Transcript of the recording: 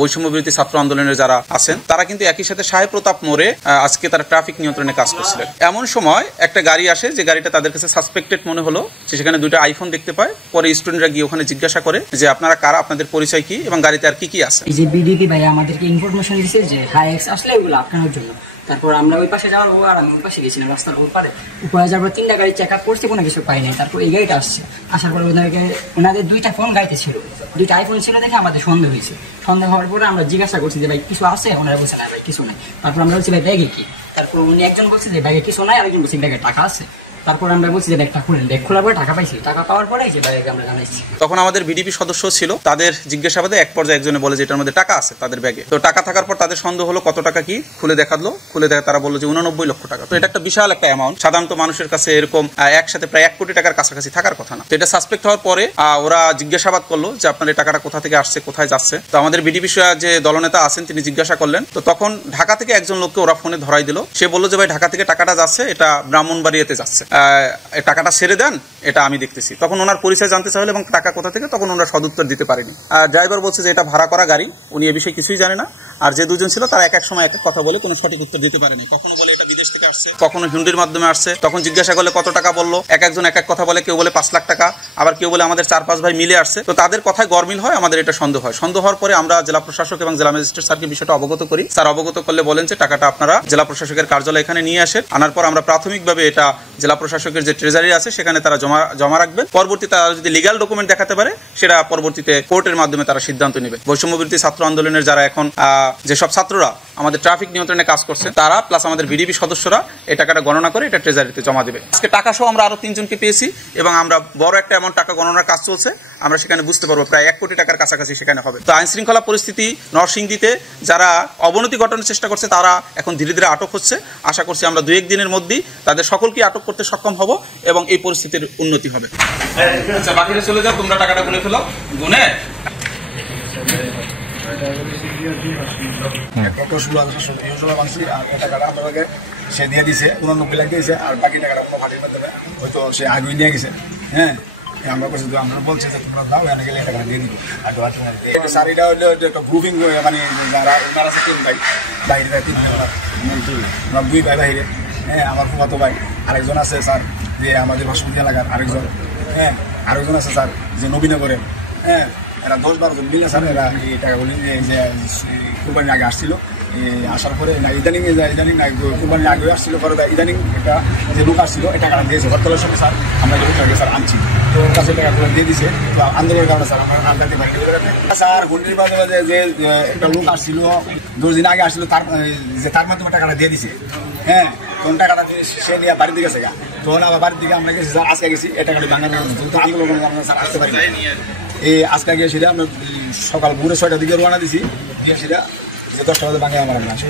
বৈষম্য বিরোধী ছাত্র আন্দোলনের যারা আছেন তারা কিন্তু একই সাথে সাহেব প্রতাপ মোড়ে আজকে তারা ট্রাফিক নিয়ন্ত্রণে কাজ করছিলেন। এমন সময় একটা গাড়ি আসে, যে গাড়িটা তাদের কাছে সাসপেক্টেড মনে হলো, সেখানে 2টা আইফোন দেখতে পায়। পরে স্টুডেন্টরা গিয়ে ওখানে জিজ্ঞাসা করে যে আপনারা কারা, আপনাদের পরিচয় কি এবং গাড়িতে আর কি কি আছে। এই যে বিডিপি ভাই আমাদেরকে ইনফরমেশন দিয়েছে যে হাইএক্স আসলে ওগুলো আটকানোর জন্য। তারপর আমরা ওই পাশে যাওয়ার পর আর আমি ওই পাশে গেছিলাম রাস্তার ওপারে। উপরে যাওয়ার পর 3টা গাড়ি চেক আপ করছি, কোনো কিছু পাইনি। তারপর এই গাড়িটা আসছে, আসার পর ওনাদের 2টা ফোন গাড়িতে ছিল, 2টা আইফোন ছিল দেখে আমাদের সন্দেহ হয়েছে। সন্দেহ হওয়ার পরে আমরা জিজ্ঞাসা করছি যে ভাই কিছু আছে, ওনারা বলছে না ভাই কিছু নাই। তারপর আমরা বলছি ভাই ব্যাগে কি, তারপর উনি একজন বলছে যে ব্যাগে কিছু নাই, আরেকজন বলছে ব্যাগে টাকা আছে। তারপর আমরা বলছি যে ব্যাগটা খুলেন, ব্যাগ খোলার পরে টাকা পাইছি, টাকা পাওয়ার পরে যে ব্যাগে আমরা জানাইছি। তখন আমাদের ভিডিপি সদস্য ছিল, তাদের জিজ্ঞাসাবাদে এক পর্যায়ে একজনে বলে যে এটার মধ্যে টাকা আছে তাদের ব্যাগে। তো টাকা থাকার পর তাদের সন্দেহ হলো কত টাকা কি, খুলে দেখালো, খুলে দেখা তারা বললো যে 89 লক্ষ টাকা। তো এটা একটা বিশাল একটা অ্যামাউন্ট, সাধারণত মানুষের কাছে এরকম একসাথে প্রায় 1 কোটি টাকার কাছাকাছি থাকার কথা না। তো এটা সাসপেক্ট হওয়ার পরে ওরা জিজ্ঞাসাবাদ করলো যে আপনার এই টাকাটা কোথা থেকে আসছে, কোথায় যাচ্ছে। তো আমাদের ভিডিপি যে দলনেতা আছেন তিনি জিজ্ঞাসা করলেন। তো তখন ঢাকা থেকে একজন লোককে ওরা ফোনে ধরাই দিল। সে বললো যে ভাই ঢাকা থেকে টাকাটা যাচ্ছে, এটা ব্রাহ্মণবাড়িয়াতে যাচ্ছে, টাকাটা সেরে দেন, এটা আমি দেখতেছি। তখন ওনার পরিচয় জানতে চাইলে এবং টাকা কোথা থেকে, তখন ওনারা সদুত্তর দিতে পারেনি। আর ড্রাইভার বলছে যে এটা ভাড়া করা গাড়ি, উনি এ বিষয়ে কিছুই জানে না। আর যে 2জন ছিল তারা এক সময় এক কথা বলে কোনো সঠিক উত্তর দিতে পারেনি। কখনো বলে এটা বিদেশ থেকে আসছে, কখনো হুন্ডির মাধ্যমে আসছে। তখন জিজ্ঞাসা করলে কত টাকা বললো, একজন এক কথা বলে, কেউ বলে 5 লাখ টাকা, আবার কেউ বলে আমাদের 4-5 ভাই মিলে আসছে। তো তাদের কথায় গরমিল হয়, আমাদের এটা সন্দেহ হয়। সন্দেহ হওয়ার পরে আমরা জেলা প্রশাসক এবং জেলা ম্যাজিস্ট্রেট স্যারকে বিষয়টা অবগত করি। স্যার অবগত করলে বলেন যে টাকাটা আপনারা জেলা প্রশাসকের কার্যালয় এখানে নিয়ে আসেন। আনার পর আমরা প্রাথমিকভাবে এটা জেলা প্রশাসকের যে ট্রেজারি আছে সেখানে তারা জমা রাখবেন। পরবর্তীতে তারা যদি লিগ্যাল ডকুমেন্ট দেখাতে পারে, সেটা পরবর্তীতে কোর্টের মাধ্যমে তারা সিদ্ধান্ত নেবে। বৈষম্য বিরোধী ছাত্র আন্দোলনের যারা এখন যেসব ছাত্ররা আমাদের ট্রাফিক নিয়ন্ত্রণে কাজ করছে, তারা প্লাস আমাদের ভিডিপি সদস্যরা এই টাকাটা গণনা করে এটা ট্রেজারিতে জমা দেবে। আজকে টাকা সহ আমরা আরো 3 জনকে পেয়েছি এবং আমরা বড় একটা অ্যামাউন্ট টাকা গণনার কাজ চলছে। আমরা সেখানে বুঝতে পারবো প্রায় 1 কোটি টাকার কাছাকাছি সেখানে হবে। তো আইন শৃঙ্খলা পরিস্থিতি নরসিংদীতে যারা অবনতি ঘটানোর চেষ্টা করছে তারা এখন ধীরে ধীরে আটক হচ্ছে। আশা করছি আমরা 2-1 দিনের মধ্যেই তাদের সকলকে আটক করতে সক্ষম হব এবং এই পরিস্থিতির উন্নতি হবে। আচ্ছা, বাকিরা চলে যাও, তোমরা টাকাটা গুনে ফেলো। গুনে সে দিয়ে দিছে 89 লাখ দিয়েছে, আর বাকি টাকাটা কোনো পার্টির মাধ্যমে হয়তো সে আগে নিয়ে গেছে। হ্যাঁ, আমরা বলছি তো, আমরা বলছি যে তোমরা দাও, এনে গেলে টাকা দিয়ে দিব। আর স্যার এটা হলো একটা গ্রুপিং, মানে যারা ওনারা আছে 3 ভাই, বাইরে 3 ভাই, আমরা 2 ভাই বাইরে। হ্যাঁ, আমার ফুফাতো ভাই আরেকজন আছে স্যার, যে আমাদের বাসন্তী এলাকার আরেকজন। হ্যাঁ, আরেকজন আছে স্যার যে নবীনগরের। হ্যাঁ, এরা 10-12 জন মিলে স্যার এরা এই টাকাগুলি যে কোরবানির আগে আসছিল, আসার পরে না ইদানিং না কোরবানির আগে আসছিল, পরে ইদানিং একটা যে লোক আসছিল এই টাকাটা দিয়েছে হরতালের সময় স্যার। আমরা যে লোকটাকে স্যার আনছি, তো ওর কাছে টাকাগুলো দিয়ে দিয়েছে। তো আন্দোলনের কারণে স্যার আমরা আনতে পারি স্যার। ঘন্টির মাধ্যমে যে একটা লোক আসছিল 2 দিন আগে আসছিল, তার মাধ্যমে টাকাটা দিয়ে দিছে। হ্যাঁ, তখন টাকাটা সে নিয়ে বাড়ির দিকে গেছে। তখন আবার বাড়ির দিকে আমরা গেছি স্যার, আজকে গেছি এই টাকাটা বাঙালি আন্দোলন আমরা স্যার আসতে পারি। এই আজকে গিয়ে সেটা আমরা সকাল ভোরে 6টার দিকে রওনা দিছি, দিয়ে সেটা 10টা বাজে বাঙালি আমার আসে।